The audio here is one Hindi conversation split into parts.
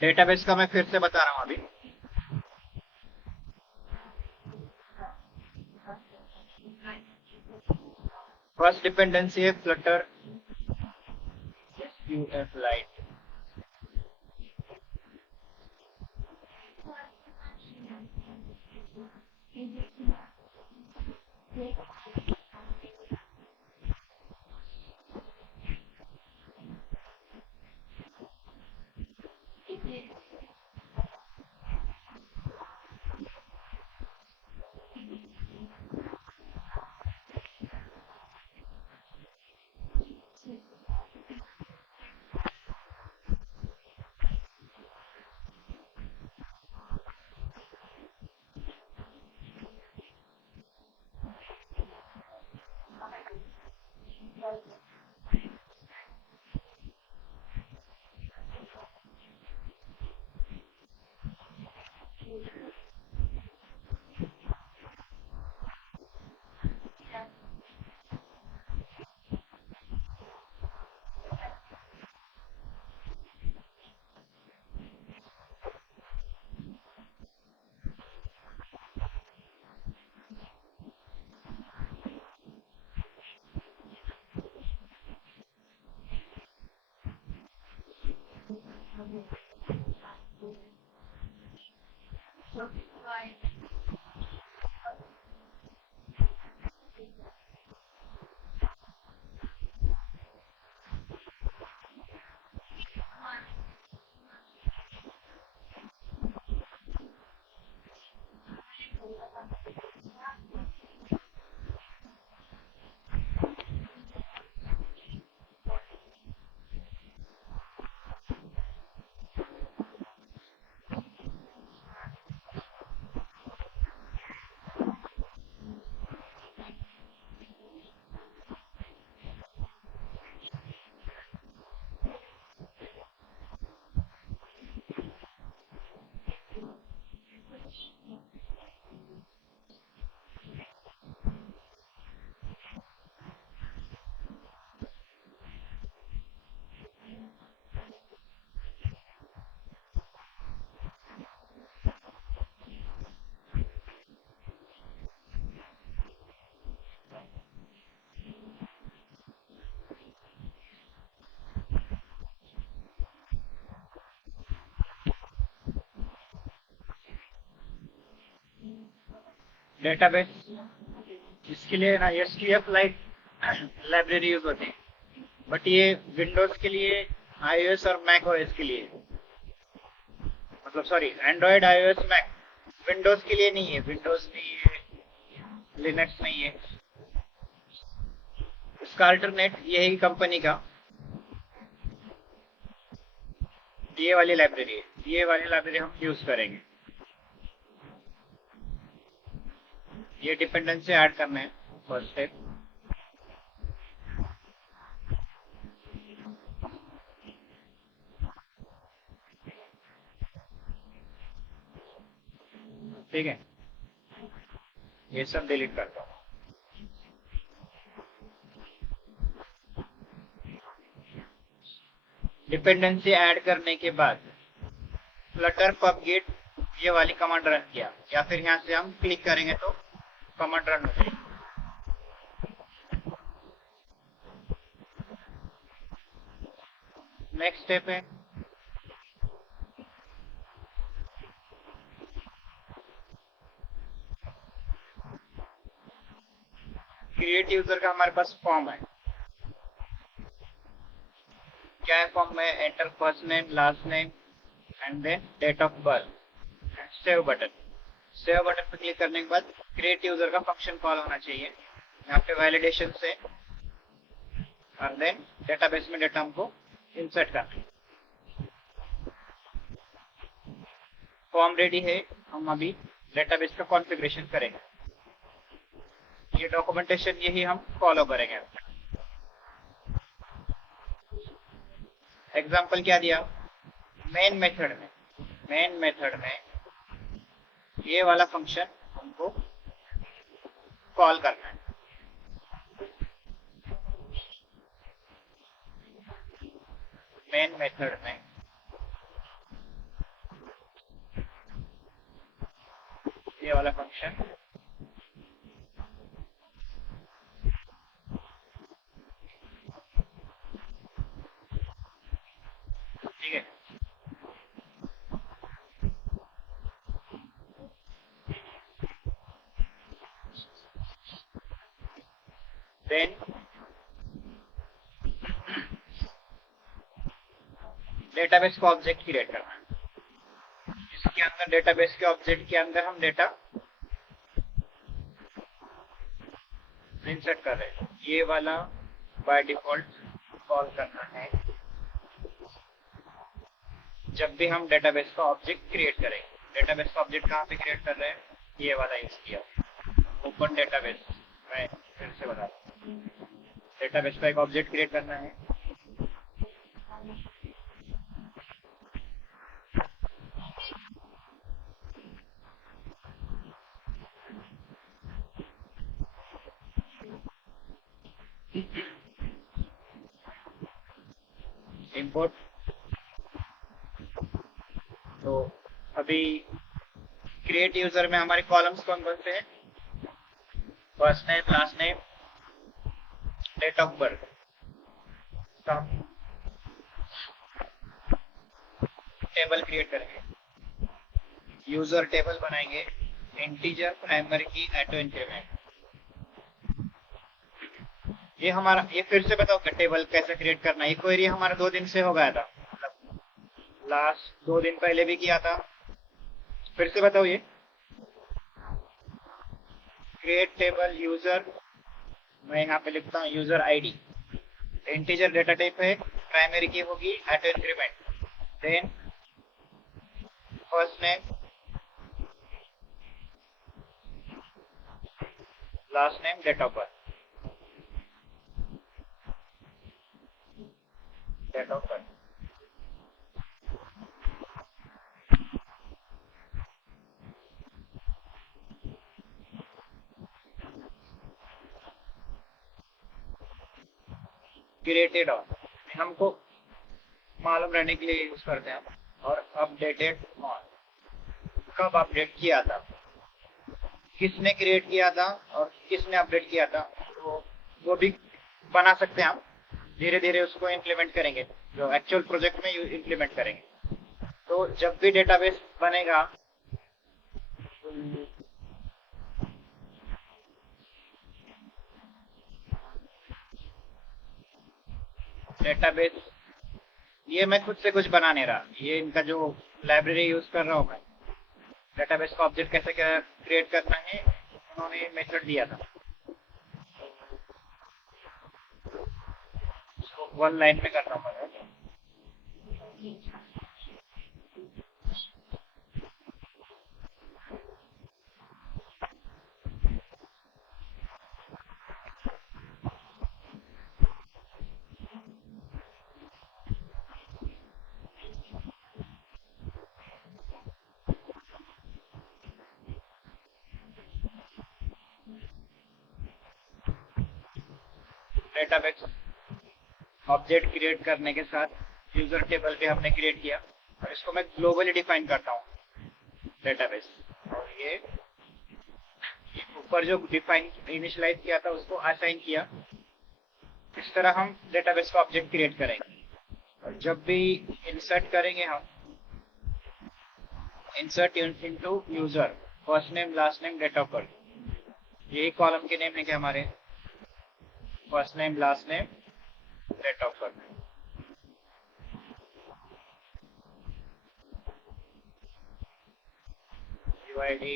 डेटाबेस का मैं फिर से बता रहा हूँ अभी। फर्स्ट डिपेंडेंसी है फ्लटर SQF लाइट। डेटाबेस इसके लिए ना SQF लाइट लाइब्रेरी यूज होती है, बट ये विंडोज के लिए, iOS और मैक ओएस के लिए, मतलब sorry Android iOS Mac, Windows के लिए नहीं है। विंडोज नहीं है, लिनक्स नहीं है। इसका अल्टरनेट यही कंपनी का ये वाली लाइब्रेरी है, ये वाली लाइब्रेरी हम यूज करेंगे। ये डिपेंडेंसी ऐड करना है फर्स्ट स्टेप। ठीक है, ये सब डिलीट करता हूँ। डिपेंडेंसी ऐड करने के बाद फ्लटर पबगेट ये वाली कमांड रन किया, या फिर यहाँ से हम क्लिक करेंगे तो कमांड रन हो जाएगी। नेक्स्ट स्टेप है क्रिएट यूजर का हमारे पास फॉर्म है। क्या है फॉर्म में? Enter first name, last name and then date of birth, save button. Save button पर क्लिक करने के बाद क्रिएट यूजर का फंक्शन कॉल होना चाहिए। यहाँ पे वैलिडेशन से और देन डेटाबेस में डेटा हमको इंसर्ट करना है। फॉर्म रेडी है, हम अभी डेटाबेस का कॉन्फ़िगरेशन करेंगे। ये डॉक्यूमेंटेशन यही हम फॉलो करेंगे। एग्जाम्पल क्या दिया? मेन मेथड में ये वाला फंक्शन हमको कॉल करना है। मेन मेथड में फंक्शन ठीक है। देन डेटाबेस का ऑब्जेक्ट क्रिएट करना है। इसके अंदर डेटाबेस के ऑब्जेक्ट के अंदर हम डेटा इंसर्ट कर रहे हैं। ये वाला बाय डिफॉल्ट कॉल करना है जब भी हम डेटाबेस का ऑब्जेक्ट क्रिएट करेंगे। डेटाबेस का ऑब्जेक्ट कहाँ पे क्रिएट कर रहे हैं, ये वाला यूज किया, ओपन डेटाबेस। मैं फिर से बता रहा हूँ, डेटाबेस का एक ऑब्जेक्ट क्रिएट करना है। इंपोर्ट, तो अभी क्रिएट यूजर में हमारे कॉलम्स कौन कौन से हैं, first name, last name, date of birth. तो हम टेबल क्रिएट करेंगे, यूजर टेबल बनाएंगे, integer, primary key, auto increment. ये हमारा, ये फिर से बताओ कि टेबल कैसे क्रिएट करना है। ये क्वेरी हमारा 2 दिन से हो गया था, मतलब लास्ट 2 दिन पहले भी किया था। फिर से बताओ, ये क्रिएट टेबल यूजर, मैं यहाँ पे लिखता हूँ user ID, integer data type है, प्राइमरी की होगी auto increment, then first name, last name, date of birth, date of birth. Created on हमको मालूम रहने के लिए यूज करते हैं, और अपडेटेड ऑन कब अपडेट किया था, किसने क्रिएट किया था और किसने अपडेट किया था, तो वो भी बना सकते हैं हम। धीरे धीरे उसको इम्प्लीमेंट करेंगे, जो एक्चुअल प्रोजेक्ट में इम्प्लीमेंट करेंगे। तो जब भी डेटाबेस बनेगा, डेटाबेस, ये मैं खुद से कुछ बना नहीं रहा, ये इनका जो लाइब्रेरी यूज कर रहा हूँ मैं। डेटाबेस का ऑब्जेक्ट कैसे क्रिएट करना है, उन्होंने मेथड दिया था, उसको 1 लाइन में करना पड़ेगा। डेटाबेस ऑब्जेक्ट क्रिएट करने के साथ यूजर टेबल भी हमने क्रिएट किया, और इसको मैं ग्लोबली डिफाइन करता हूँ डेटाबेस। और ये ऊपर जो डिफाइन इनिशियलाइज किया था उसको असाइन किया। इस तरह हम डेटाबेस का ऑब्जेक्ट क्रिएट करेंगे। और जब भी इंसर्ट करेंगे हम, insert into user, first name, last name, date of birth, यही कॉलम के नेम है क्या हमारे, first name, last name, date of birth. UID,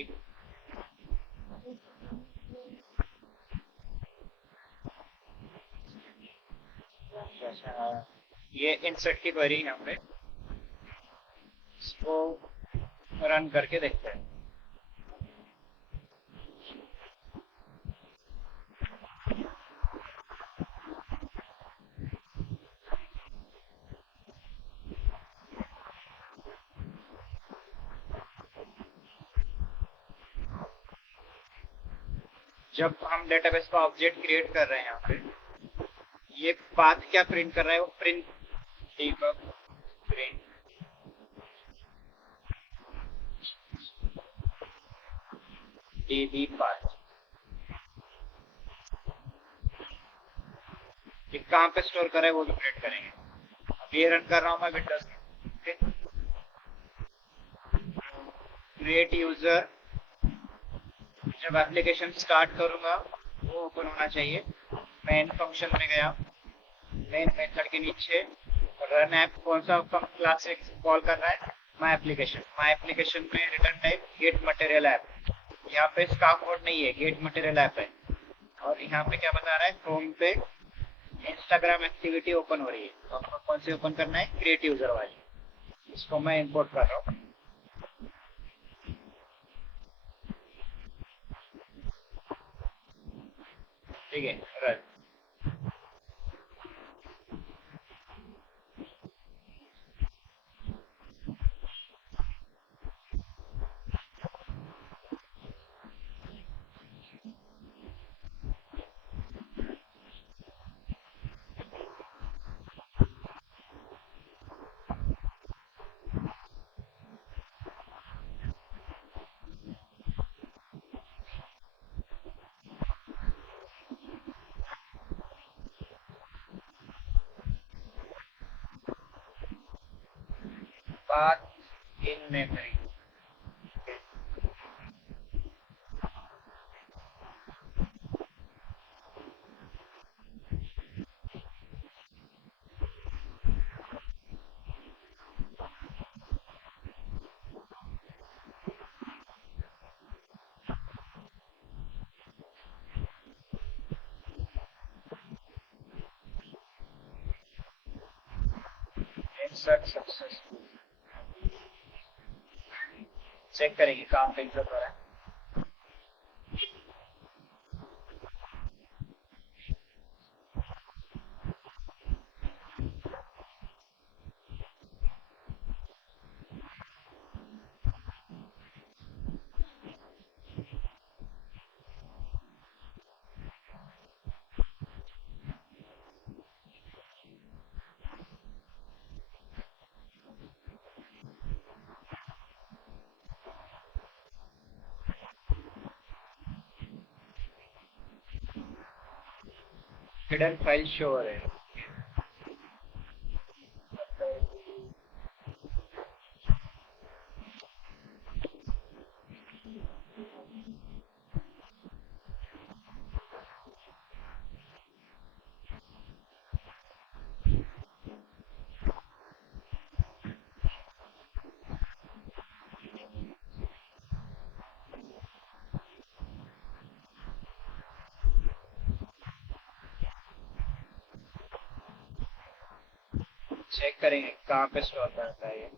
ये इंसर्ट की क्वेरी यहाँ पे, इसको रन करके देखते हैं। जब हम डेटाबेस का ऑब्जेक्ट क्रिएट कर रहे हैं यहाँ पे, ये पाथ क्या प्रिंट कर रहा है, वो प्रिंट डीबग प्रिंट DB5 ये कहाँ पे स्टोर करा है वो भी क्रिएट करेंगे। अब ये रन कर रहा हूँ मैं विंडोज में। क्रिएट यूजर, जब एप्लीकेशन स्टार्ट करूंगा वो ओपन होना चाहिए। मेन फंक्शन में गया, मेन मेथड के नीचे रन ऐप कौन सा क्लास से कॉल कर रहा है, माई एप्लीकेशन। माई एप्लीकेशन में return type get material app. यहाँ पे इसका कोड नहीं है, गेट मटेरियल ऐप है। और यहाँ पे क्या बता रहा है, होम पे इंस्टाग्राम एक्टिविटी ओपन हो रही है। तो आपको कौन सी ओपन करना है, क्रिएट यूजर वाली। इसको मैं इंपोर्ट कर रहा हूँ। ठीक है, रन। बात in memory insert successful. Check करेंगे काम पे इंसर्ट हो रहा है। हिडन फाइल शो हो रहे हैं। चेक करेंगे कहाँ पे स्टोर करता है ये।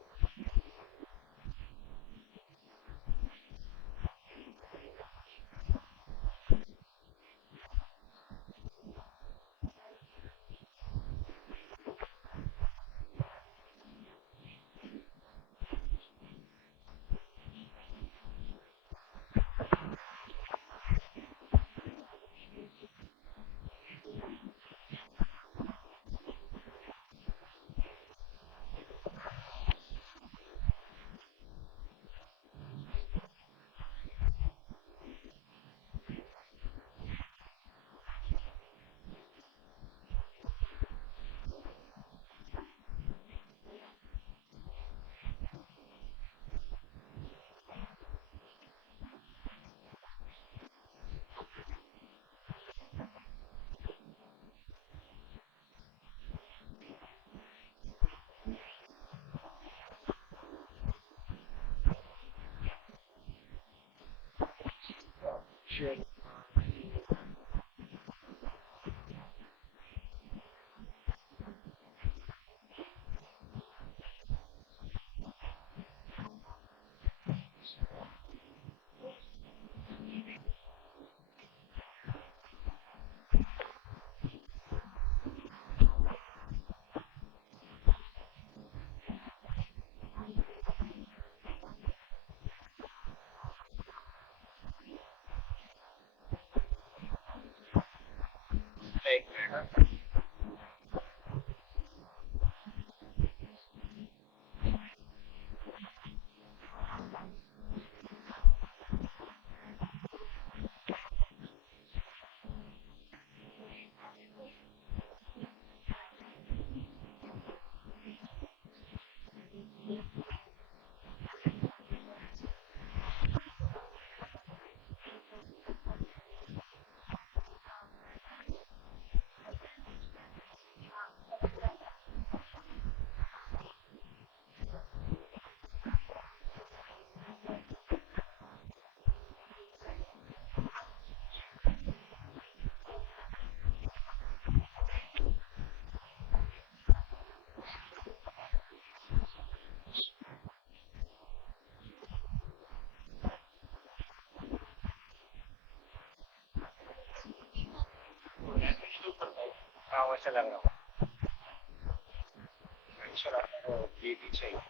Shit. एक मिनट। कैसा लग रहा हो? अच्छा लग रहा है, ये भी चाहिए।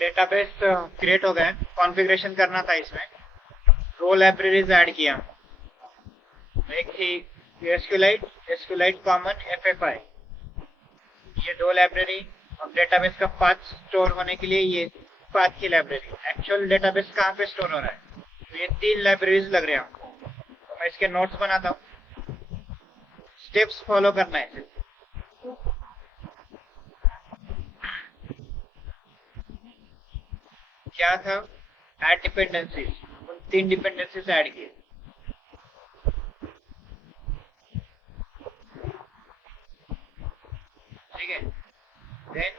डेटाबेस क्रिएट हो गए, कॉन्फ़िगरेशन करना था इसमें, रो लाइब्रेरीज ऐड किया। एक थी एसक्यूलाइट कॉमन FFI, ये दो लाइब्रेरी, और डेटाबेस का पाथ स्टोर होने के लिए ये पाथ की लाइब्रेरी। एक्चुअल डेटाबेस कहाँ पे स्टोर हो रहा है, तो ये 3 लाइब्रेरीज लग रहे हैं हमको। तो मैं इसके नोट्स बनाता हूँ, स्टेप्स फॉलो करना है। क्या था, ऐड डिपेंडेंसीज, उन 3 डिपेंडेंसीज ऐड किए। ठीक है, देन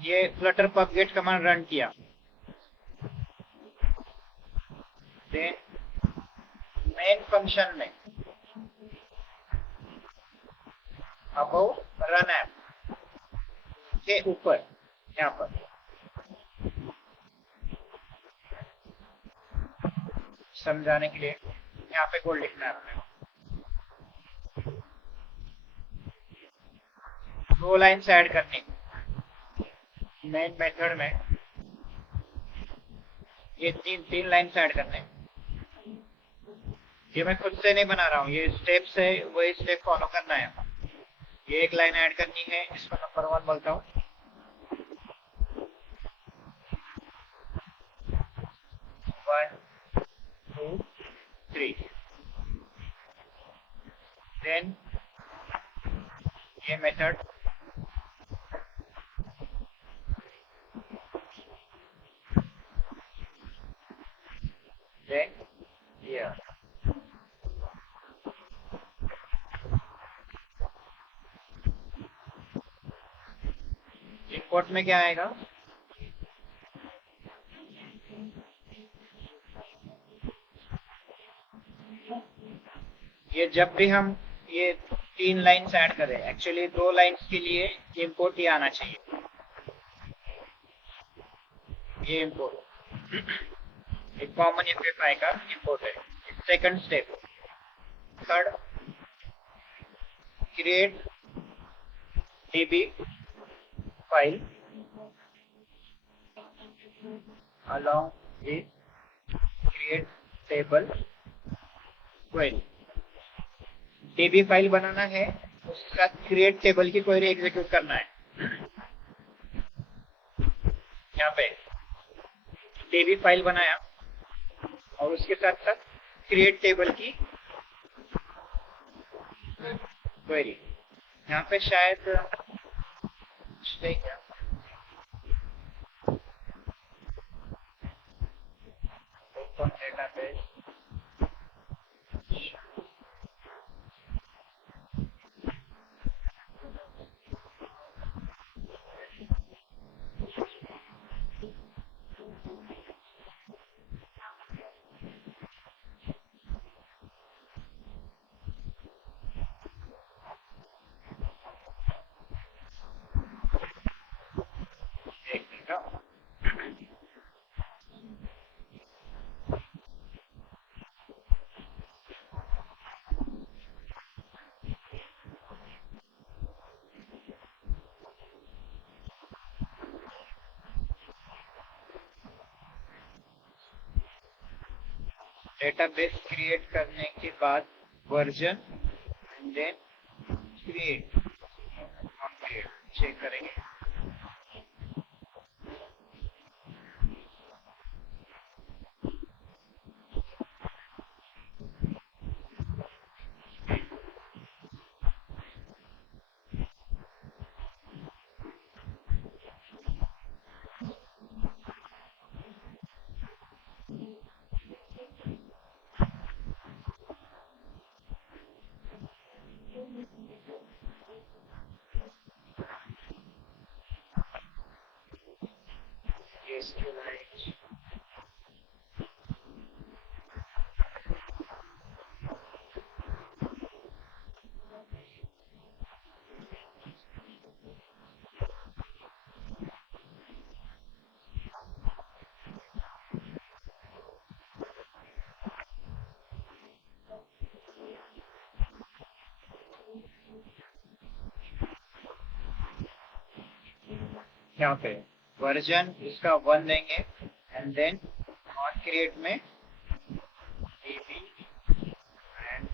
ये फ्लटर पबगेट कमांड रन किया। देन मेन फंक्शन में अबव रन ऐप के ऊपर यहाँ पर समझाने के लिए यहाँ पे कोड लिखना है हमें। 2 लाइन्स ऐड करनी मेन मेथड में, ये तीन लाइन्स ऐड करने। ये मैं खुद से नहीं बना रहा हूँ, ये स्टेप्स है, वही स्टेप फॉलो करना है। ये एक लाइन ऐड करनी है, इसको नंबर 1 बोलता हूँ। One, 2, 3। देन ये मेथड देन ये इंपोर्ट में क्या आएगा, ये जब भी हम ये 3 लाइन्स ऐड करें, एक्चुअली 2 लाइन्स के लिए इंपोर्ट ही आना चाहिए। ये इंपोर्ट एक कॉमन FFI का इंपोर्ट है। Second step, third, create DB file along with create table query। DB file बनाना है, उसका क्रिएट टेबल की क्वेरी एग्जीक्यूट करना है। यहाँ पे DB फाइल बनाया और उसके साथ साथ क्रिएट टेबल की क्वेरी। यहाँ पे शायद डेटाबेस डेटाबेस क्रिएट करने के बाद version and then create check करेंगे। यहाँ पे वर्जन इसका 1 देंगे एंड देन ऑन क्रिएट में DB एंड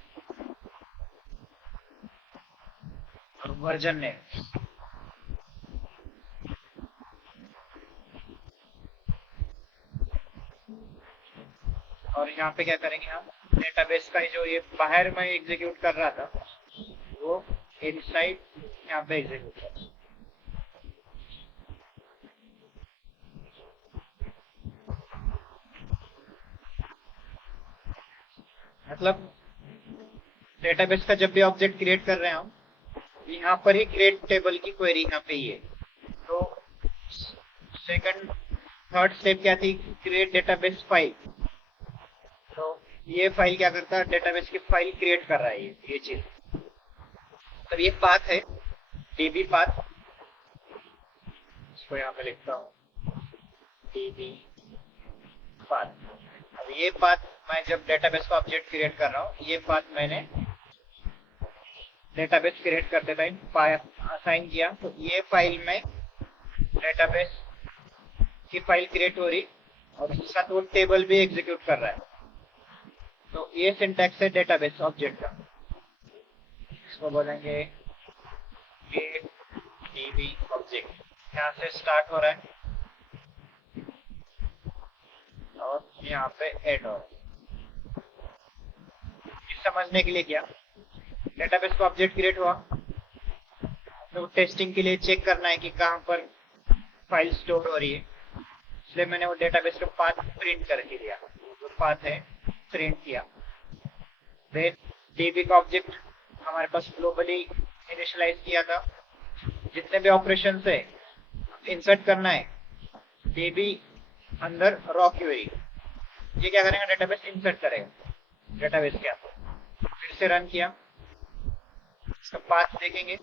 वर्जन नेम। और यहाँ पे क्या करेंगे हम, डेटाबेस का जो ये बाहर में एग्जीक्यूट कर रहा था वो इनसाइड यहाँ पे एग्जीक्यूट कर। मतलब डेटाबेस का जब भी ऑब्जेक्ट क्रिएट कर रहे हैं हम, यहाँ पर ही क्रिएट टेबल की क्वेरी यहाँ पे ही है। तो सेकंड थर्ड स्टेप क्या थी, क्रिएट डेटाबेस फाइल। तो ये फाइल क्या करता है, डेटाबेस की फाइल क्रिएट कर रहा है ये चीज। तो ये पाथ है, DB पाथ, इसको यहाँ पे लिखता हूँ DB पाथ। अब ये पाथ मैं जब डेटाबेस का ऑब्जेक्ट क्रिएट कर रहा हूँ, ये पाथ मैंने डेटाबेस क्रिएट करते टाइम असाइन किया। तो ये फाइल में डेटाबेस की फाइल क्रिएट हो रही और उसके साथ वो टेबल भी एग्जीक्यूट कर रहा है। तो ये सिंटैक्स है डेटाबेस ऑब्जेक्ट का। इसको बोलेंगे गेट DB ऑब्जेक्ट। यहाँ से स्टार्ट हो रहा है और यहाँ पे एड हो रहा है। समझने के लिए क्या, डेटाबेस का ऑब्जेक्ट क्रिएट हुआ तो टेस्टिंग के लिए चेक करना है कि कहाँ पर फाइल स्टोर हो रही है, इसलिए मैंने वो डेटाबेस का पाथ प्रिंट करके दिया, जो पाथ है प्रिंट किया। फिर DB का ऑब्जेक्ट हमारे पास ग्लोबली इनिशियलाइज किया था, जितने भी ऑपरेशन है इंसर्ट करना है DB अंदर रॉ क्वेरी। ये क्या करेगा, डेटाबेस इंसर्ट करेगा डेटाबेस के अंदर। फिर से रन किया, इसका पाथ देखेंगे,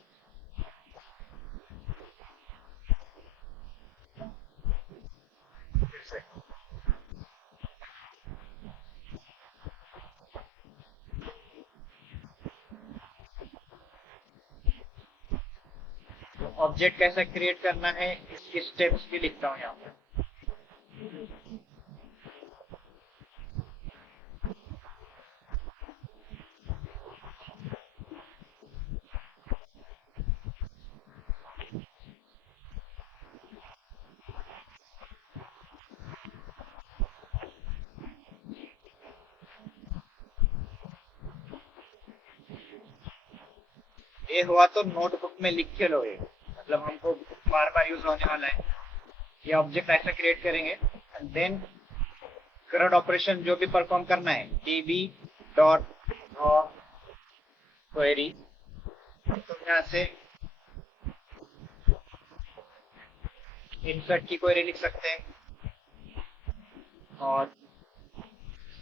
फिर से ऑब्जेक्ट कैसे क्रिएट करना है इसकी स्टेप्स भी लिखता हूँ यहाँ पर। ये हुआ तो नोटबुक में लिख के लो, ये मतलब हमको बार बार यूज होने वाला है। ये ऑब्जेक्ट ऐसा क्रिएट करेंगे एंड देन करंट ऑपरेशन जो भी परफॉर्म करना है db डॉट ड्रॉ क्वेरी, तो यहाँ से इंसर्ट की क्वेरी लिख सकते हैं और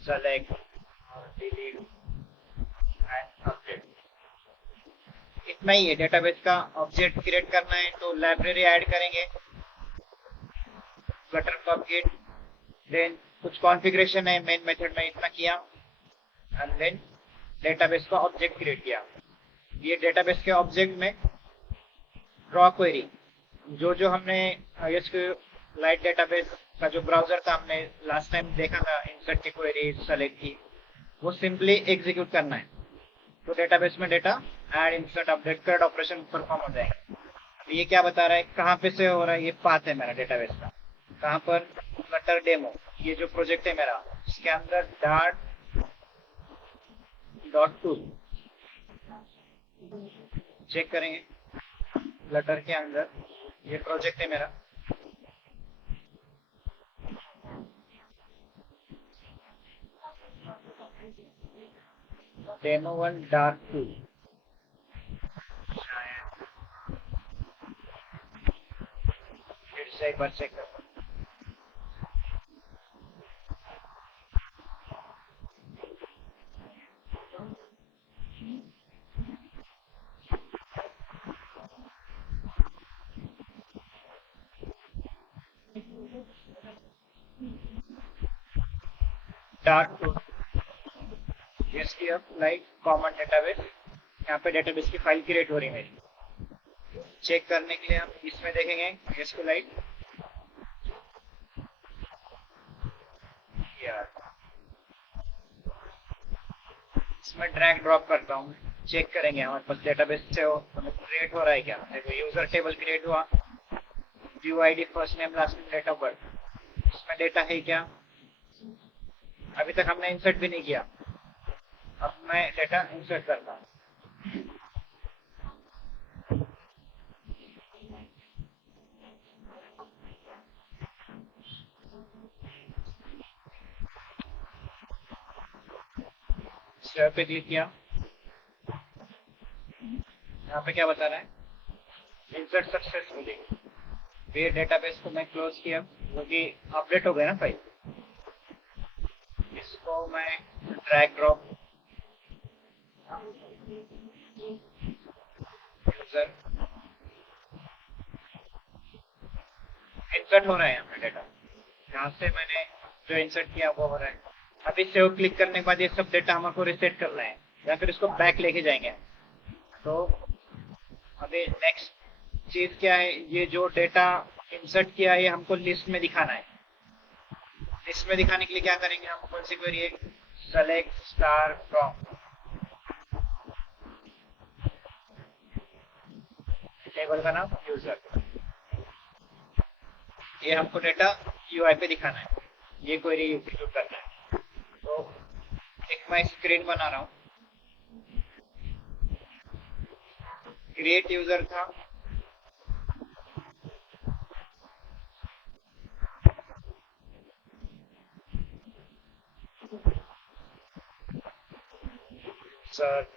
सेलेक्ट और डिलीट एंड अपडेट। इतना ही है डेटाबेस का। ऑब्जेक्ट क्रिएट करना है तो लाइब्रेरी ऐड करेंगे, फ्लटर पबगेट, देन कुछ कॉन्फ़िगरेशन है मेन मेथड में, इतना किया एंड देन डेटाबेस का ऑब्जेक्ट क्रिएट किया। ये डेटाबेस के ऑब्जेक्ट में ड्रॉ क्वेरी, जो जो हमने SQLite डेटाबेस का जो ब्राउजर था हमने लास्ट टाइम देखा था, इंसर्ट की क्वेरी, सेलेक्ट की, वो सिंपली एग्जीक्यूट करना है तो डेटाबेस में data add insert update current operation perform हो जाएगा। तो ये क्या बता रहा है, कहाँ पे से हो रहा है, ये पाथ है मेरा डेटाबेस का, कहाँ पर फ्लटर डेमो, ये जो प्रोजेक्ट है मेरा, इसके अंदर .2 चेक करेंगे। फ्लटर के अंदर ये प्रोजेक्ट है मेरा, demo1.2, फिर से एक बार चेक करता हूँ। .2 SQLite कॉमन डेटाबेस, यहाँ पे डेटाबेस की फाइल क्रिएट हो रही है मेरी। चेक करने के लिए हम इसमें देखेंगे SQLite, इसमें ड्रैग ड्रॉप करता हूँ, चेक करेंगे हमारे पास डेटाबेस से क्रिएट हो रहा है क्या। देखो यूजर टेबल क्रिएट हुआ, view ID, first name, last name, date of birth, इसमें डेटा है क्या, अभी तक हमने इंसर्ट भी नहीं किया। अब मैं डेटा इंसर्ट करता हूँ, सेव पे क्लिक किया, यहाँ पे क्या बता रहा है, इंसर्ट सक्सेसफुली। ये डेटाबेस को मैं क्लोज किया क्योंकि अपडेट हो गया ना फाइल। इसको मैं ड्रैग ड्रॉप यूजर, इंसर्ट हो रहा है यहाँ पे डेटा, यहाँ से मैंने जो इंसर्ट किया वो हो रहा है। अभी सेव क्लिक करने के बाद ये सब डेटा हमको रिसेट करना है या फिर इसको बैक लेके जाएंगे। तो अभी नेक्स्ट चीज क्या है, ये जो डेटा इंसर्ट किया है ये हमको लिस्ट में दिखाना है। लिस्ट में दिखाने के लिए क्या करेंगे, हम कौन सी क्वेरी है, सेलेक्ट स्टार फ्रॉम, टेबल का नाम यूजर, ये हमको डेटा UI पे दिखाना है, ये क्वेरी एग्जीक्यूट करना है। तो एक मैं स्क्रीन बना रहा हूँ, क्रिएट यूजर था, सर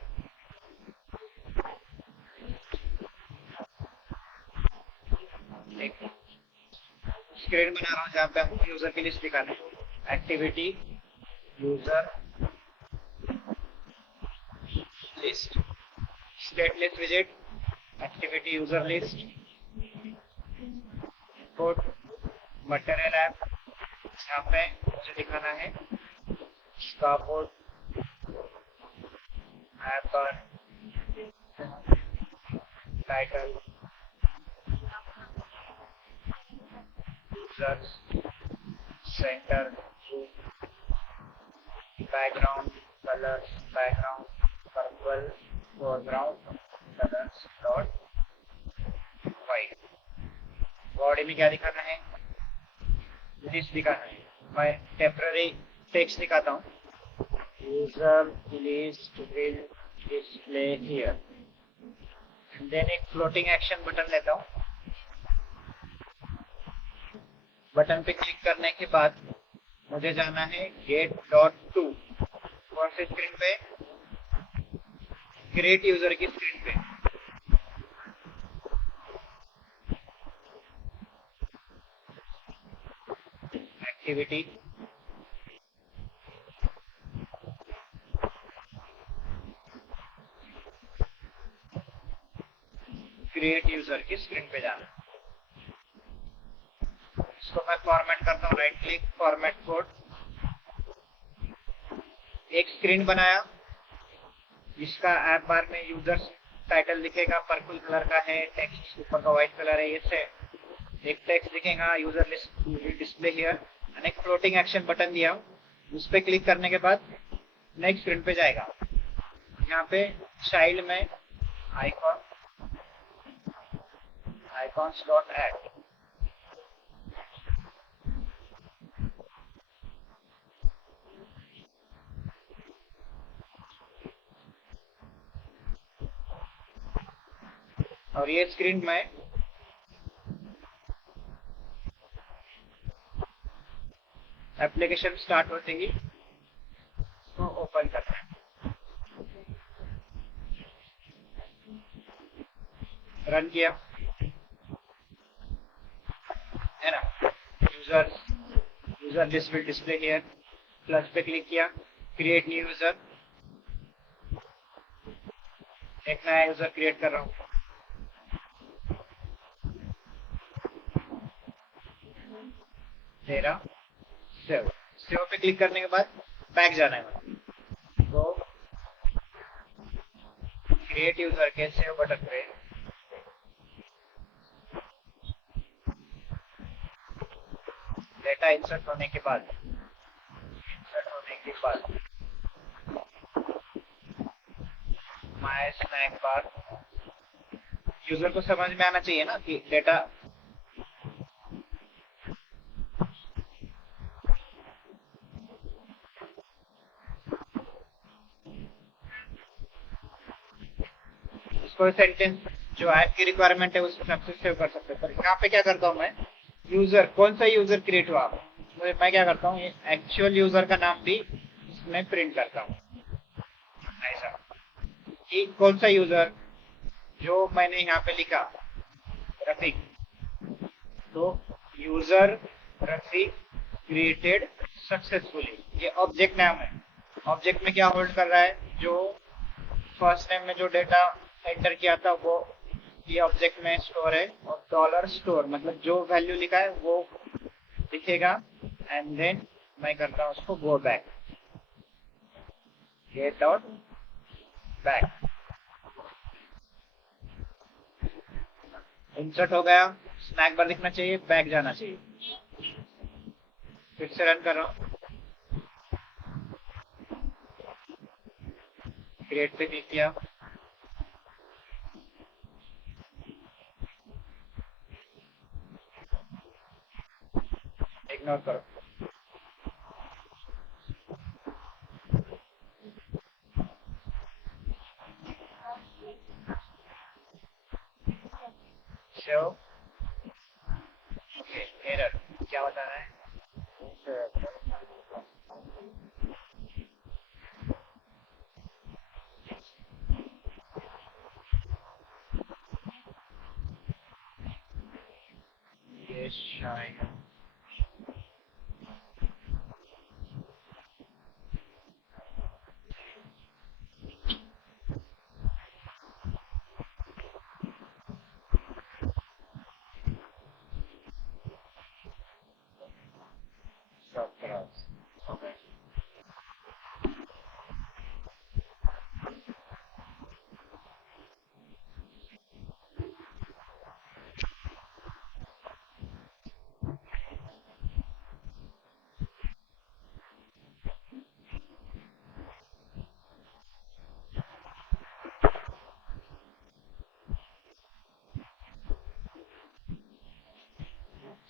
एक स्क्रीन बना रहा हूँ जहाँ पे हमको यूजर की लिस्ट दिखाना है, activity user list, state list visit, activity user list, code material app, यहाँ पे मुझे दिखाना है स्काफोल्ड ऐप पर title, users, centre, background colours, background purple, foreground colours dot white. Body में क्या दिखाना है, लिस्ट दिखाना है। मैं टेम्पररी टेक्स्ट दिखाता हूँ, user list will display here, then एक फ्लोटिंग एक्शन बटन लेता हूँ। बटन पे क्लिक करने के बाद मुझे जाना है get.to। कौन सी स्क्रीन पे? क्रिएट यूजर की स्क्रीन पे। एक्टिविटी, क्रिएट यूजर की स्क्रीन पे जाना। इसको मैं फॉर्मेट करता हूँ, राइट क्लिक, फॉर्मेट कोड। एक स्क्रीन बनाया जिसका ऐप बार में यूजर टाइटल दिखेगा, पर्पल कलर का है, टेक्स्ट ऊपर का व्हाइट कलर है। इससे एक टेक्स्ट दिखेगा, यूजर लिस्ट डिस्प्ले हियर। एक फ्लोटिंग एक्शन बटन दिया, उस पर क्लिक करने के बाद नेक्स्ट स्क्रीन पे जाएगा। यहाँ पे चाइल्ड में आइकॉन, आइकॉन्स डॉट ऐड। और ये स्क्रीन में एप्लीकेशन स्टार्ट होते ही इसको ओपन करना है। रन किया है ना, user list will display here. Plus पे क्लिक किया, क्रिएट न्यू यूजर। एक नया यूजर क्रिएट कर रहा हूँ। तेरा सेव, सेव पे क्लिक करने के बाद बैक जाना है। तो क्रिएट यूजर के सेव बटन पे डेटा इंसर्ट होने के बाद माय स्नैक बार, यूजर को समझ में आना चाहिए ना कि डेटा इसको सेंटेंस जो ऐप की रिक्वायरमेंट है उस हिसाब से सेव कर सकते हैं। पर यहाँ पे क्या करता हूँ मैं, यूजर कौन सा यूजर क्रिएट हुआ, मैं क्या करता हूँ, एक्चुअल यूजर का नाम भी इसमें प्रिंट करता हूँ। ऐसा कि कौन सा यूजर जो मैंने यहाँ पे लिखा रफीक, तो यूजर रफीक क्रिएटेड सक्सेसफुली, ये ऑब्जेक्ट नाम है। ऑब्जेक्ट में क्या होल्ड कर रहा है, जो फर्स्ट टाइम में जो डेटा एंटर किया था वो ये ऑब्जेक्ट में स्टोर है। और डॉलर स्टोर मतलब जो वैल्यू लिखा है वो दिखेगा। एंड देन मैं करता हूँ उसको go back, get dot back. Insert हो गया, स्नैक बार दिखना चाहिए, बैक जाना चाहिए। फिर से रन कर रहा हूँ, क्रिएट पे क्लिक किया, इग्नोर करो। शो ओके, एरर क्या बता रहा है, ये शायद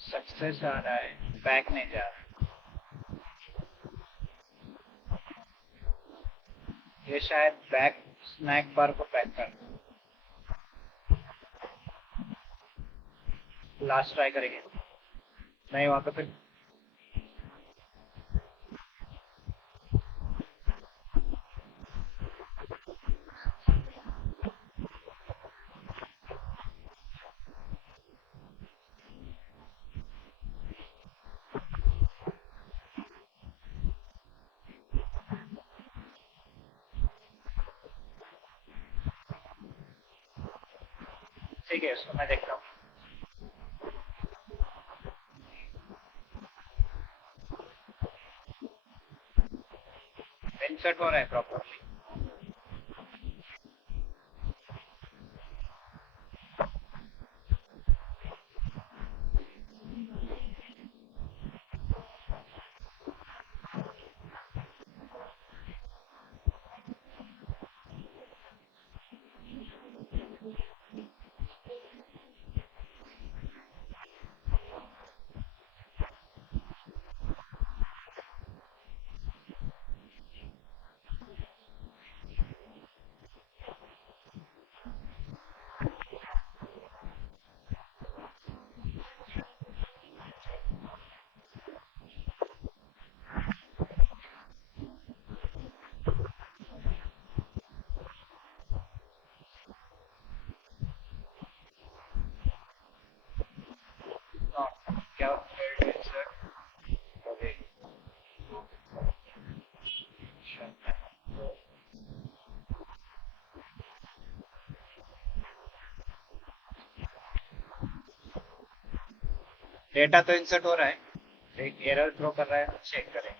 सक्सेस आ रहा है, बैक नहीं जा रहा। ये शायद बैक स्नैक बार को बैक कर, लास्ट ट्राई करेंगे। नहीं वहाँ पे फिर ठीक है, उसको मैं देखता हूँ। इंसर्ट हो रहा है प्रॉपरली। हाँ, क्या इंसर्ट हो गई। डेटा तो इंसर्ट हो रहा है, एक एरर थ्रो कर रहा है, चेक करें।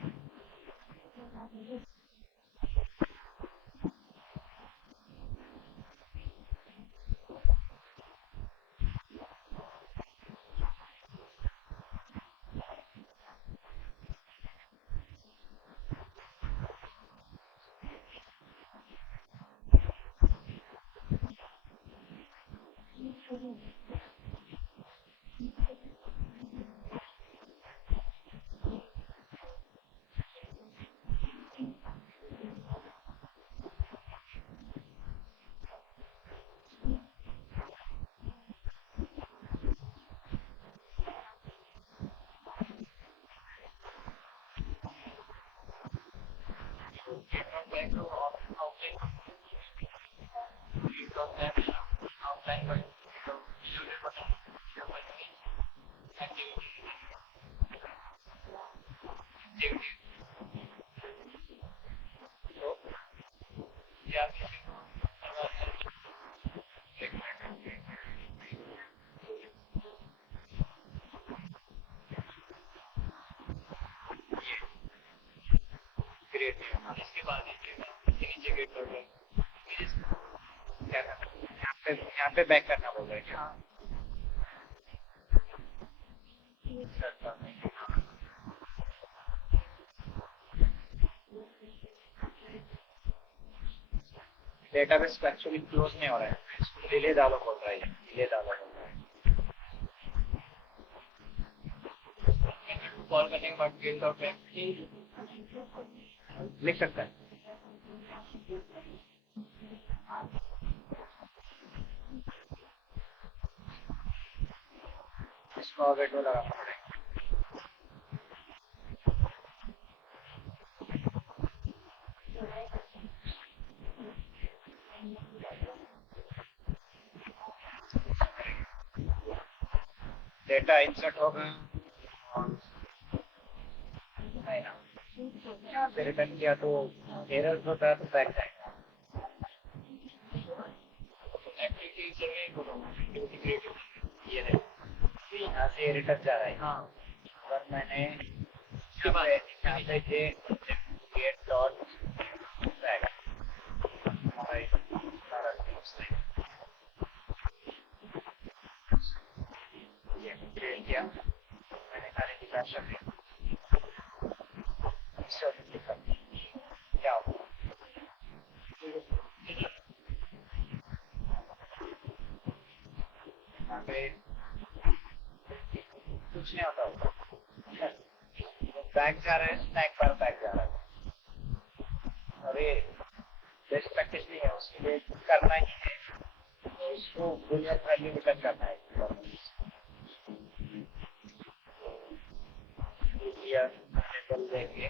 ग्रेट। इसके बाद नीचे गेट कर दें। क्या करना है? यहाँ पे बैक करना बोल रहे हैं क्या? डेटाबेस एक्चुअली क्लोज नहीं हो रहा है, डिले डालो बोल रहा है, डिले डालो बोल रहा है। कॉल करने के बाद गेट आउट लिख सकता है। इसको वेट लगाना पड़ेगा। डेटा इंसर्ट होगा और नहीं ना, यहाँ पे रिटर्न किया तो एरर होता है तो बैक जाएगा। ये देखो यहाँ से रिटर्न जा रहा है। हाँ, अगर मैंने यहाँ पे गेट डॉट बैक सारा ये क्रिएट किया, मैंने खाली दिखा क्या होगा। यहाँ पे कुछ नहीं होता होगा, बैक जा रहा है, स्नैक पर बैक जा रहा है। और ये बेस्ट प्रैक्टिस नहीं है, उसके लिए करना ही है तो उसको बुलियन वैल्यू रिटर्न करना है। चल देंगे।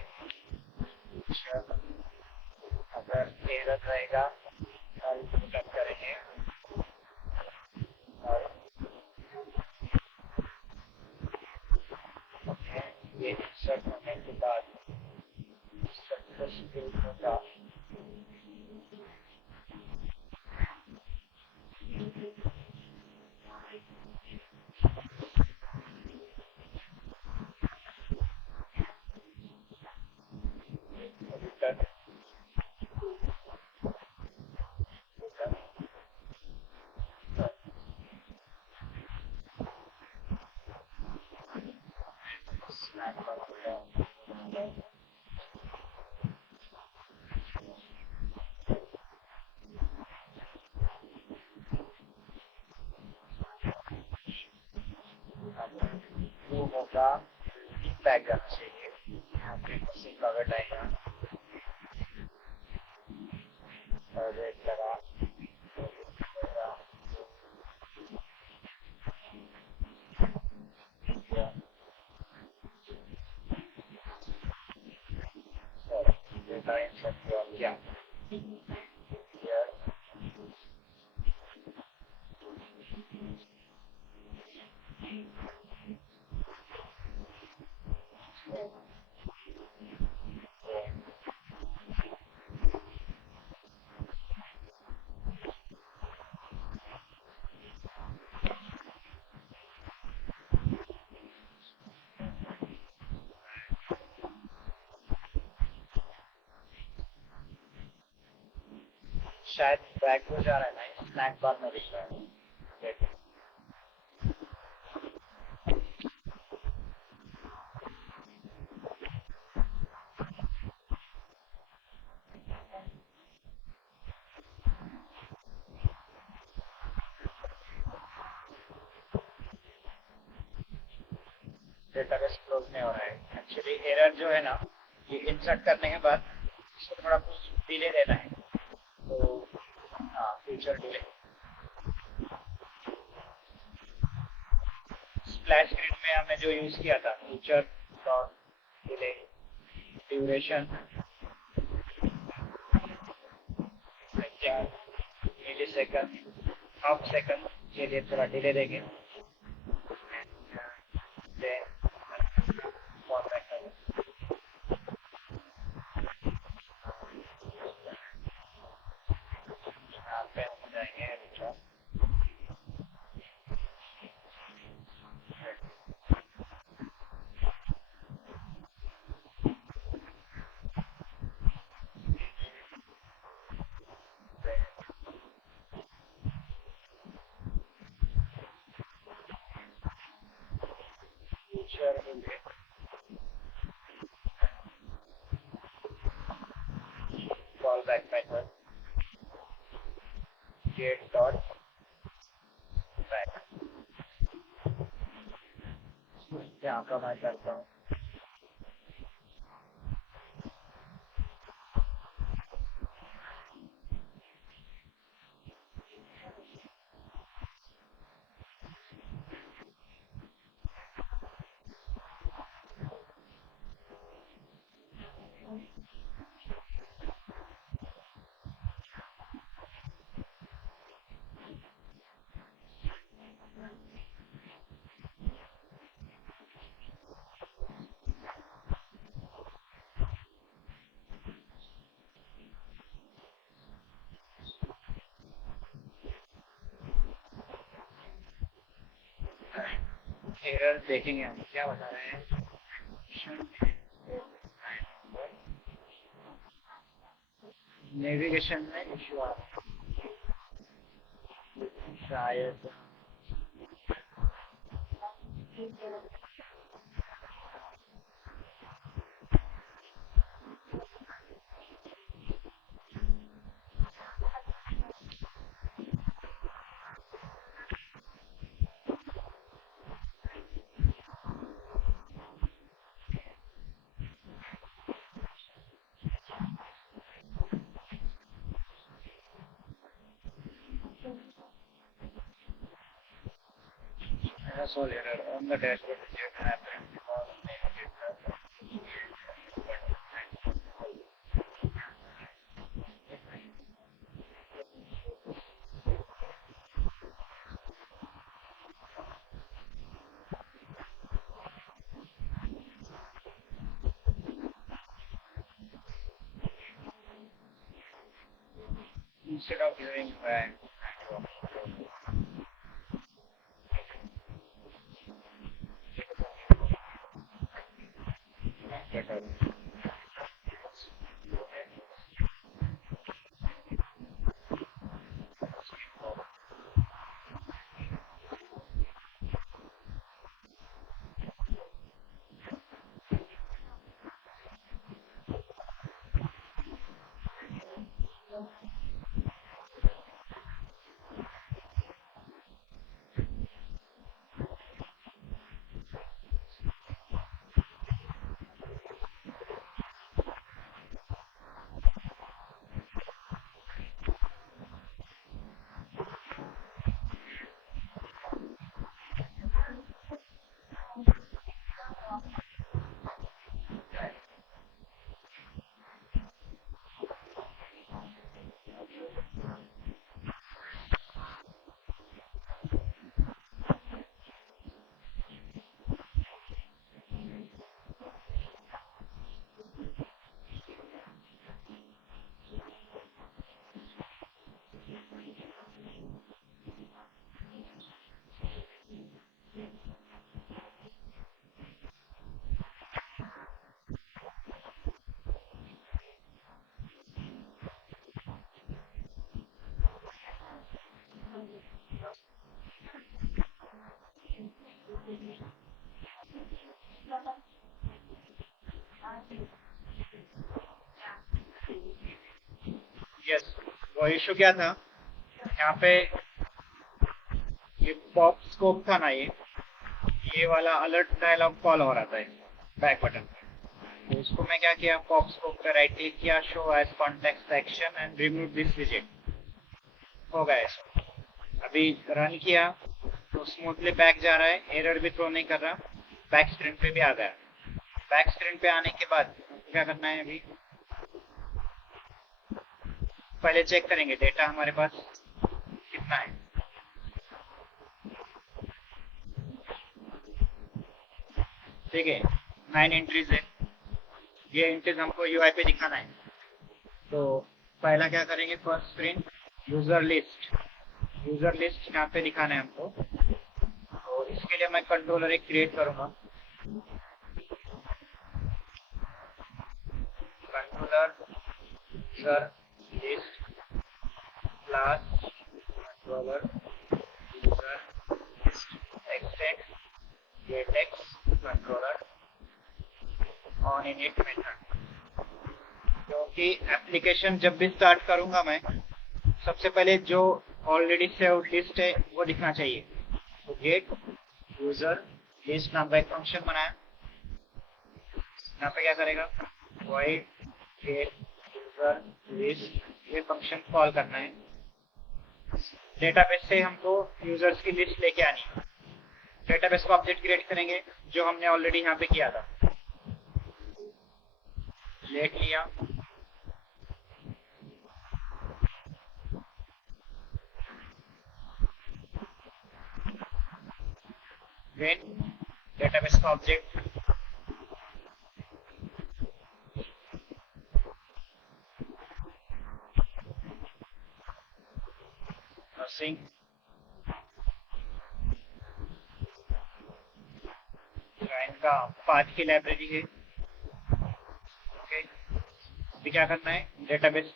अगर एरर रहेगा कट करेंगे और ये इंसर्ट होने के बाद सक्सेसफुल होगा। वो होगा बैक करना चाहिए। यहाँ पे कवर आएगा और रेड लगा डेटा इंसर्ट किया क्या शायद बैक हो जा रहा है ना, स्नैक बार में दिख रहा है। डेटाबेस क्लोज नहीं हो रहा है। एक्चुअली एरर जो है ना, ये इंसर्ट करने के बाद इसको थोड़ा कुछ डिले देना है, तो हाँ फ्यूचर डिले। स्प्लैश स्क्रीन में हमने जो यूज किया था फ्यूचर डॉट डिले ड्यूरेशन मिली सेकंड हाफ सेकंड के लिए थोड़ा डिले देंगे। callback method get dot back। यहाँ का मैं करता हूँ। एरर देखेंगे हम क्या बता रहे हैं। नेविगेशन में इश्यू आ रहा है शायद। Sole error on the dashboard. instead of using brand. Better. Yes, वो इशू क्या था यहाँ पे, ये पॉप स्कोप था ना, ये वाला अलर्ट डायलॉग कॉल हो रहा था बैक बटन पे। तो इसको मैं क्या किया, पॉप स्कोप पे राइट क्लिक किया, show as context section and remove this विजेट। हो गया इसको। अभी रन किया तो स्मूथली बैक जा रहा है, एरर भी थ्रो नहीं कर रहा, बैक स्क्रीन पे भी आ गया। बैक स्क्रीन पे आने के बाद क्या करना है, अभी पहले चेक करेंगे डेटा हमारे पास कितना है। ठीक है, 9 एंट्रीज है, ये एंट्रीज हमको यूआई पे दिखाना है। तो पहला क्या करेंगे, first screen user list, user list यहाँ पे दिखाना है हमको। तो इसके लिए मैं कंट्रोलर एक क्रिएट करूंगा, controller user list class controller user list extend GetX controller on init method. क्योंकि एप्लीकेशन जब भी स्टार्ट करूंगा मैं, सबसे पहले जो ऑलरेडी सेव्ड लिस्ट है वो दिखना चाहिए। तो गेट यूजर लिस्ट नाम का एक फंक्शन बनाया, यहाँ पे क्या करेगा, वॉइड गेट यूजर लिस्ट, ये फंक्शन कॉल करना है। डेटाबेस से हमको यूजर्स की लिस्ट लेके आनी है। डेटाबेस को ऑब्जेक्ट क्रिएट करेंगे जो हमने ऑलरेडी यहाँ पे किया था। लेट लिया, देन डेटाबेस का ऑब्जेक्ट नर्सिंग, इनका पाथ की लाइब्रेरी है। ओके, अभी क्या करना है, database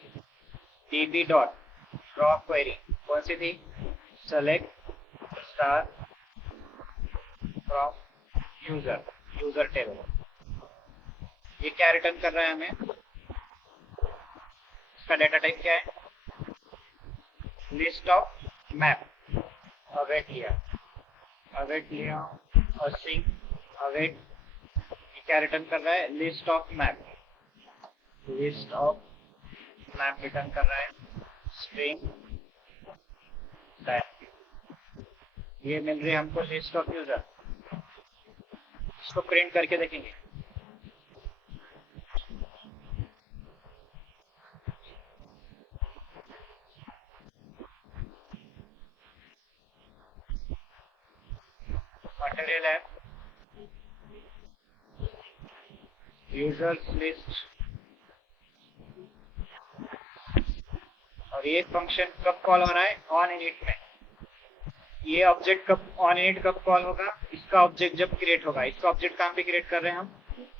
db dot draw query कौन सी थी, select star from user, user table. ये क्या रिटर्न कर रहा है हमें, इसका डेटा टाइप क्या है, लिस्ट ऑफ मैप। अवेट लिया, अवेट लिया और सिंक अवेट, ये क्या रिटर्न कर रहा है, list of map, list of map return कर रहा है, स्ट्रिंग दैट। ये मिल रही है हमको लिस्ट ऑफ यूजर। इसको प्रिंट करके देखेंगे, मटेरियल है यूजर्स लिस्ट और ये फंक्शन कब कॉल हो रहा है, ऑन इनिट में। ये ऑब्जेक्ट कब ऑन इनिट कब कॉल होगा, इसका ऑब्जेक्ट जब क्रिएट होगा। इसका ऑब्जेक्ट कहाँ पे क्रिएट कर रहे हैं हम,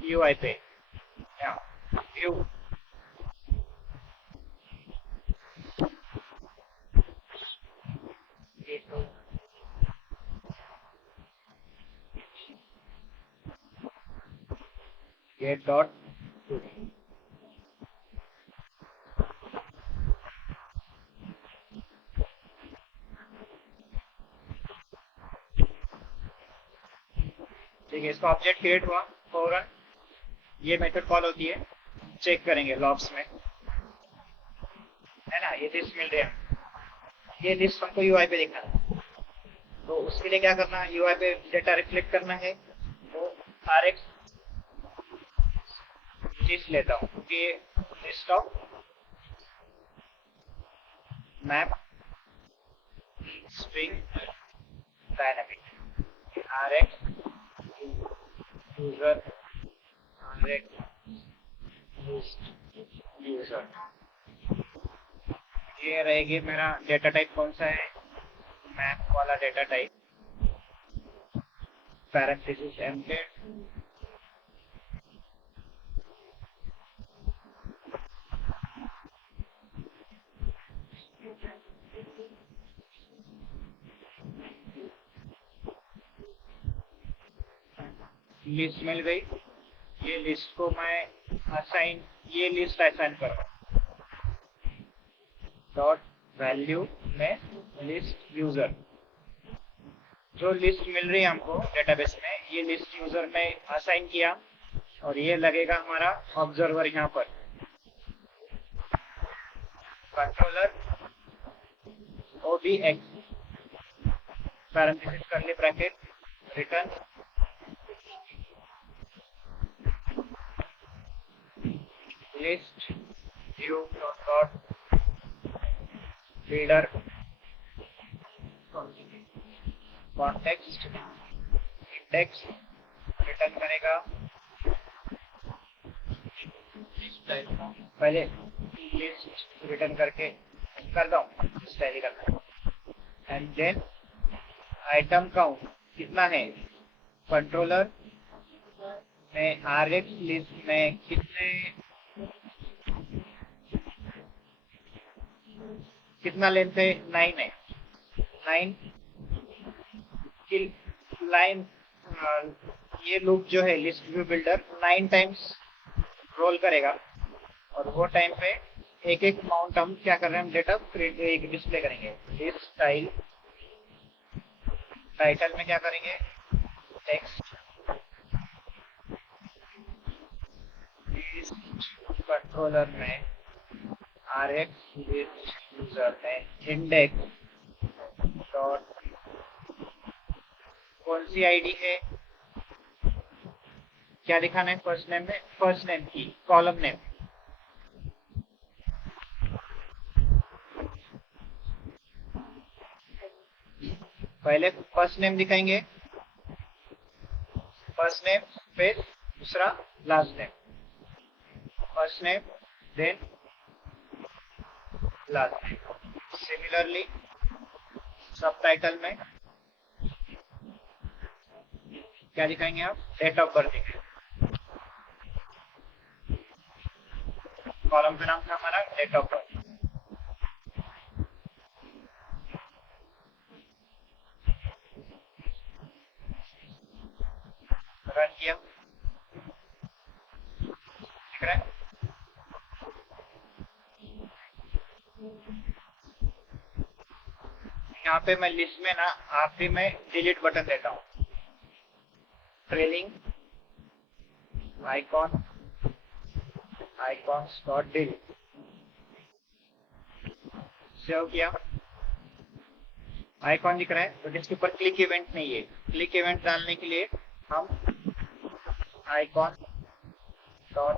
यूआई पे, व्यू। गेट डॉट ठीक है, इसका ऑब्जेक्ट क्रिएट हुआ फौरन ये मेथड कॉल होती है। चेक करेंगे लॉग्स में, है ना, ये लिस्ट मिल रहे हैं। ये लिस्ट हमको यूआई पे देखना है, तो उसके लिए क्या करना है, यूआई पे डेटा रिफ्लेक्ट करना है। तो RX लिस्ट लेता हूँ, क्योंकि list of map string dynamic RX user RX list user. ये रहेगी मेरा डेटा टाइप कौन सा है, मैप वाला data type, parenthesis embed, list मिल गई। ये लिस्ट को मैं असाइन, ये लिस्ट असाइन करूँ डॉट वैल्यू में लिस्ट यूजर। जो लिस्ट मिल रही है हमको डेटाबेस में, ये लिस्ट यूजर में असाइन किया, और ये लगेगा हमारा ऑब्जर्वर यहाँ पर। कंट्रोलर OBX पैरेंथेसिस करली bracket return list view dot reader context index return करेगा। पहले लिस्ट रिटर्न करके कर दो, स्टाइल करना है। एंड देन आइटम काउंट कितना है, कंट्रोलर में RX लिस्ट में कितना लेंथ है, 9 है। 9 की लाइन, ये लूप जो है list view builder 9 times roll करेगा, और वो टाइम पे एक एक माउंट हम क्या कर रहे हैं, हम डेटा एक डिस्प्ले करेंगे। लिस्ट स्टाइल टाइटल में क्या करेंगे, टेक्स्ट लिस्ट कंट्रोलर में RX लिस्ट यूजर में इंडेक्स डॉट कौन सी आईडी है, क्या दिखाना है, फर्स्ट नेम में, फर्स्ट नेम की कॉलम नेम। पहले फर्स्ट नेम दिखाएंगे, फर्स्ट नेम फिर दूसरा last name, first name then last name. Similarly सब टाइटल में क्या दिखाएंगे आप, डेट ऑफ बर्थ दिखाएंगे। कॉलम का नाम था हमारा डेट ऑफ बर्थ। रन किया, दिख रहा है। यहाँ पे मैं लिस्ट में ना आखिरी में डिलीट बटन देता हूँ, trailing icon icons dot delete. Save किया, आइकॉन दिख रहा है, तो इसके ऊपर क्लिक इवेंट नहीं है। क्लिक इवेंट डालने के लिए हम आइकॉन डॉट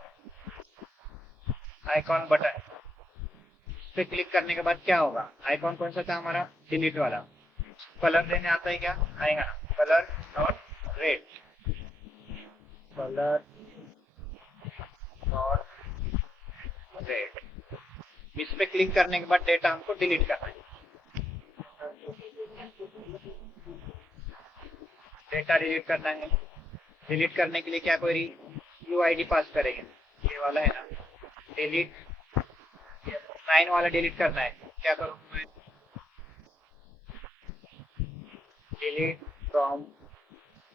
आइकॉन बटन, इस पे क्लिक करने के बाद क्या होगा, आइकॉन कौन सा था हमारा, डिलीट वाला। कलर देने आता है क्या, आएगा ना, colour dot red, colour dot red. इस पे क्लिक करने के बाद डेटा हमको डिलीट करना है। डेटा डिलीट करना है। डिलीट करने के लिए क्या क्वेरी यूआईडी पास करेंगे, ये वाला है ना, डिलीट 9 वाला डिलीट करना है। क्या करूँगा मैं, डिलीट फ्रॉम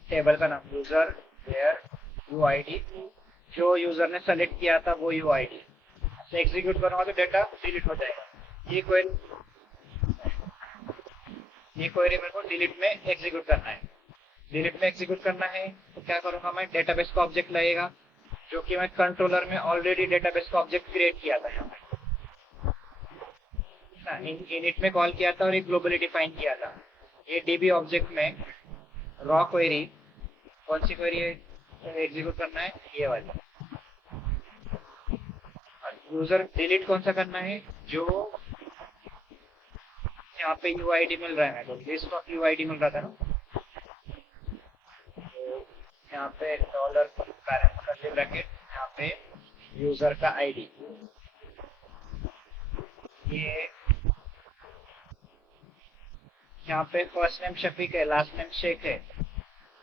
टेबल का नाम यूजर वेयर यूआईडी, जो यूजर ने सेलेक्ट किया था वो यूआईडी से एग्जीक्यूट करूँगा तो डेटा डिलीट हो जाएगा। ये क्वेरी मेरे को डिलीट में एग्जीक्यूट करना है। डिलीट में एग्जीक्यूट करना है तो क्या करूँगा मैं, डेटाबेस का ऑब्जेक्ट लगेगा जो कि मैं कंट्रोलर में ऑलरेडी डेटाबेस का ऑब्जेक्ट क्रिएट किया था यहाँ पे, इनिट में कॉल किया था और एक ग्लोबली डिफाइन किया था। ये डीबी ऑब्जेक्ट में रॉ क्वेरी, कौन सी क्वेरी एग्जीक्यूट करना है, ये वाली। यूजर डिलीट कौन सा करना है, जो यहाँ पे यूआईडी मिल रहा है, तो लिस्ट ऑफ यूआईडी मिल रहा था ना, तो यहाँ पे डॉलर करली ब्रैकेट, यहाँ पे यूजर का आईडी, ये यहाँ पे फर्स्ट नेम शफीक है, लास्ट नेम शेख है,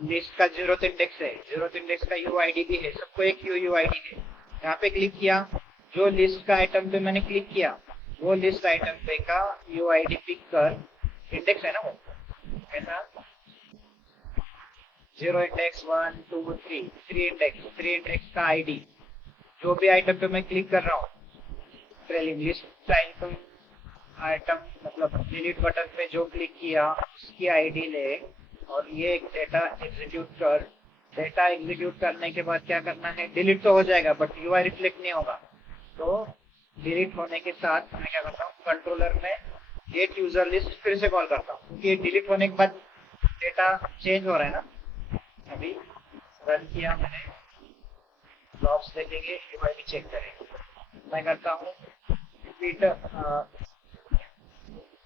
लिस्ट का 0th इंडेक्स है, 0th इंडेक्स का यूआईडी भी है, सबको एक यूआईडी है। यहाँ पे क्लिक किया, जो लिस्ट का आइटम पे मैंने क्लिक किया वो लिस्ट आइटम पे का यूआईडी पिक कर, इंडेक्स है ना वो, ऐसा 0 इंडेक्स 1 2 3 3 इंडेक्स का आईडी, जो भी आइटम पे मैं क्लिक कर रहा हूँ, ट्रेलिंग लिस्ट आइटम मतलब डिलीट बटन पे जो क्लिक किया उसकी आईडी ले और ये डेटा एग्जीक्यूट कर। डेटा एग्जीक्यूट करने के बाद क्या करना है, डिलीट तो हो जाएगा बट यूआई रिफ्लेक्ट नहीं होगा। तो डिलीट होने के साथ मैं क्या करता हूँ, कंट्रोलर में गेट यूजर लिस्ट फिर से कॉल करता हूँ, क्योंकि डिलीट होने के बाद डेटा चेंज हो रहा है ना। अभी रन किया मैंने, लॉग्स देखेंगे, यूआईडी चेक करेंगे। मैं करता हूँ पीटर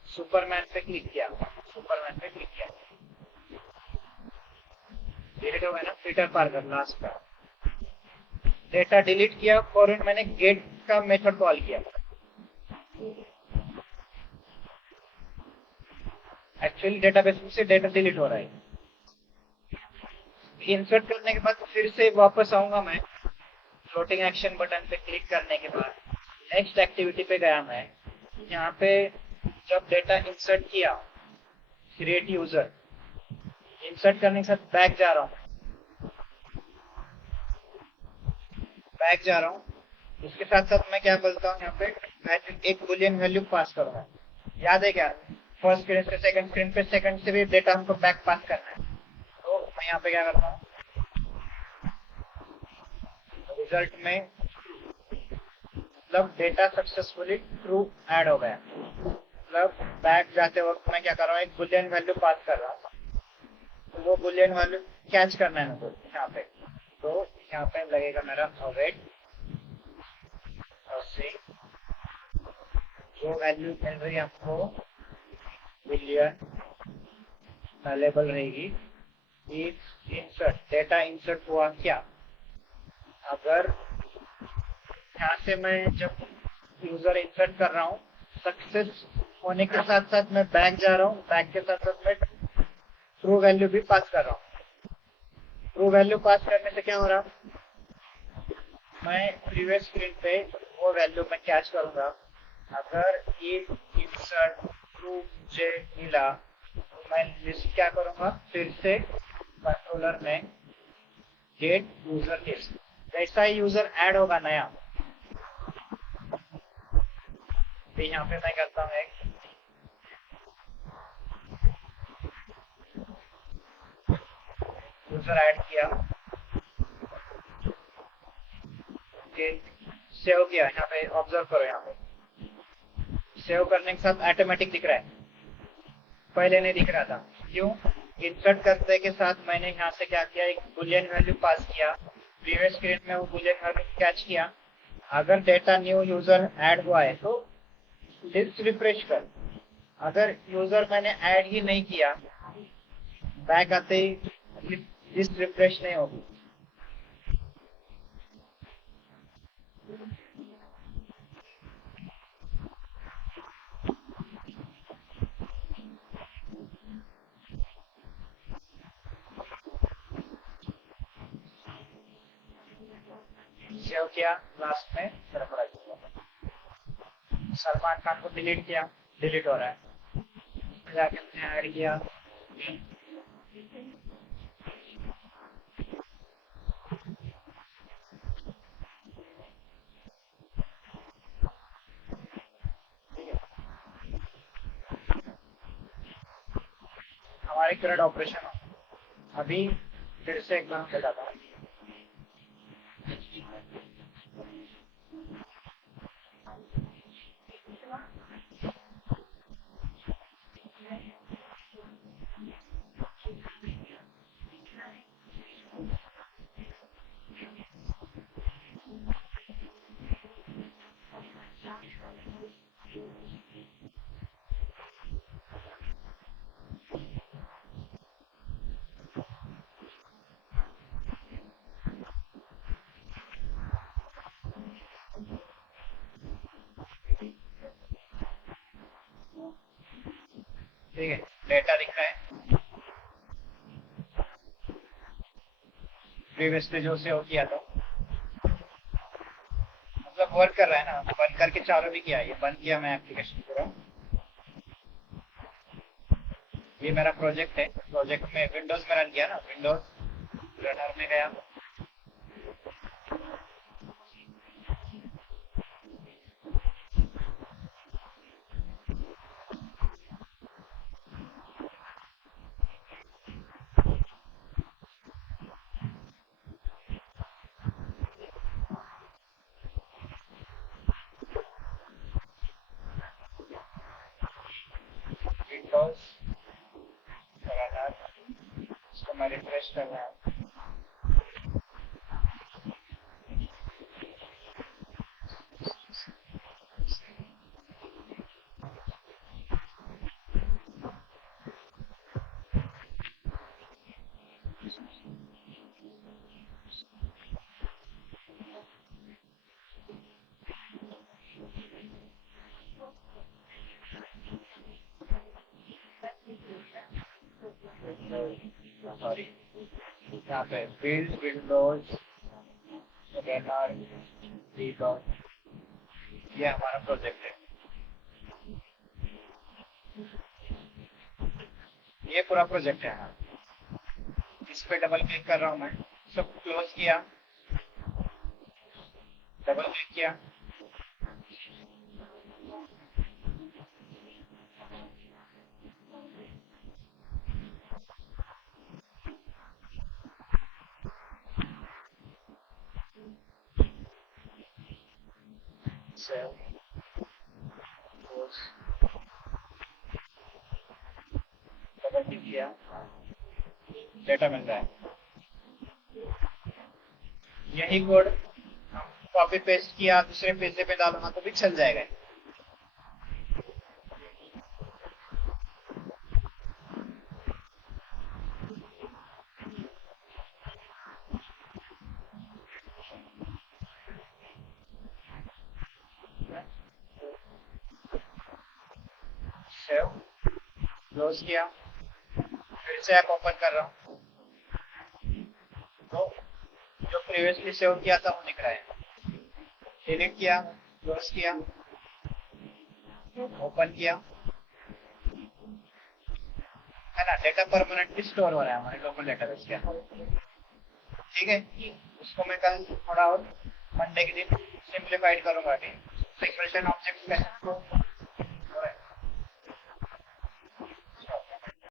सुपरमैन पे क्लिक किया, सुपरमैन पे क्लिक किया, डिलीट हो गया ना, पीटर पार्कर लास्ट का। डेटा डिलीट किया, फौरन मैंने गेट का मेथड कॉल किया। एक्चुअली डेटाबेस में से डेटा डिलीट हो रहा है। इंसर्ट करने के बाद फिर से वापस आऊंगा मैं, फ्लोटिंग एक्शन बटन पे क्लिक करने के बाद नेक्स्ट एक्टिविटी पे गया मैं। यहाँ पे जब डेटा इंसर्ट किया, क्रिएट यूजर, इंसर्ट करने के साथ बैक जा रहा हूँ, बैक जा रहा हूँ। इसके साथ साथ मैं क्या बोलता हूँ, यहाँ पे मैं एक बुलियन वैल्यू पास करूंगा। याद है क्या, फर्स्ट स्क्रीन से सेकंड स्क्रीन पे सेकंड से भी डेटा हमको बैक पास करना है। तो मैं यहाँ पे क्या करता हूँ, रिजल्ट में मतलब डेटा सक्सेसफुली ट्रू ऐड हो गया, मतलब बैक जाते वक्त मैं क्या कर रहा हूँ, एक बुलियन वैल्यू पास कर रहा हूँ, तो वो बुलियन वैल्यू कैच करना है मुझे यहाँ पे। तो यहाँ पे लगेगा मेरा अवेट और से जो वैल्यू मिल रही है आपको बुलियन अवेलेबल रहेगी। इंसर्ट, डेटा इंसर्ट हुआ क्या, अगर यहाँ से मैं जब यूजर इंसर्ट कर रहा हूँ, सक्सेस होने के साथ साथ मैं बैक जा रहा हूँ, बैक के साथ साथ मैं ट्रू वैल्यू भी पास कर रहा हूँ। ट्रू वैल्यू पास करने से क्या हो रहा, मैं प्रीवियस स्क्रीन पे वो वैल्यू मैं कैच करूंगा। अगर ये इंसर्ट ट्रू मुझे मिला तो मैं लिस्ट क्या करूंगा, फिर से कंट्रोलर में गेट यूजर लिस्ट, जैसा ही यूजर ऐड होगा नया, तो यहाँ पे मैं करता हूँ एक यूजर ऐड किया, सेव किया। यहाँ पे ऑब्जर्व करो, यहाँ पे सेव करने के साथ ऑटोमेटिक दिख रहा है, पहले नहीं दिख रहा था। क्यों, इंसर्ट करने के साथ मैंने यहाँ से क्या किया, एक बुलियन वैल्यू पास किया, प्रीवियस स्क्रीन में वो बुलियन वैल्यू कैच किया। अगर डेटा न्यू यूजर ऐड हुआ है तो लिस्ट रिफ्रेश कर, अगर यूजर मैंने ऐड ही नहीं किया, बैक आते ही लिस्ट रिफ्रेश नहीं होगी। सेव किया, लास्ट में सरफराज सलमान खान को डिलीट किया, डिलीट हो रहा है, जाके हमने ऐड किया। हमारे करंट ऑपरेशन हो। अभी फिर से एक बार बताता हूँ। ठीक है, डेटा दिख रहा है प्रीवियसली जो सेव किया था, मतलब वर्क कर रहा है ना, बंद करके चालू भी किया, ये बंद किया मैं एप्लीकेशन पूरा। ये मेरा प्रोजेक्ट है, प्रोजेक्ट में विंडोज में रन किया ना, विंडोज रनर में गया, विंडोज रनर, इसको मैं रिफ्रेश कर रहा हूँ। सॉरी, यहाँ पे बिल्ड विंडोज रनर विंडोज, ये हमारा प्रोजेक्ट है। ये पूरा प्रोजेक्ट है। इस पे डबल क्लिक कर रहा हूँ मैं, सब क्लोज किया, डबल क्लिक किया, सेव, क्लोज, डबल क्लिक किया, डेटा मिल रहा है। यही कोड कॉपी पेस्ट किया, दूसरे पेज पे डालूंगा तो भी चल जाएगा। सेव, क्लोज किया, फिर से ऐप ओपन कर रहा हूँ, तो जो प्रीवियसली सेव किया था वो दिख रहा है। डिलीट किया, क्लोज किया, ओपन किया, है ना, डेटा परमानेंटली स्टोर हो रहा है हमारे लोकल डेटाबेस के अंदर। ठीक है, उसको मैं कल थोड़ा और मंडे के दिन सिंप्लीफाइड करूंगा। सिंगलटन ऑब्जेक्ट को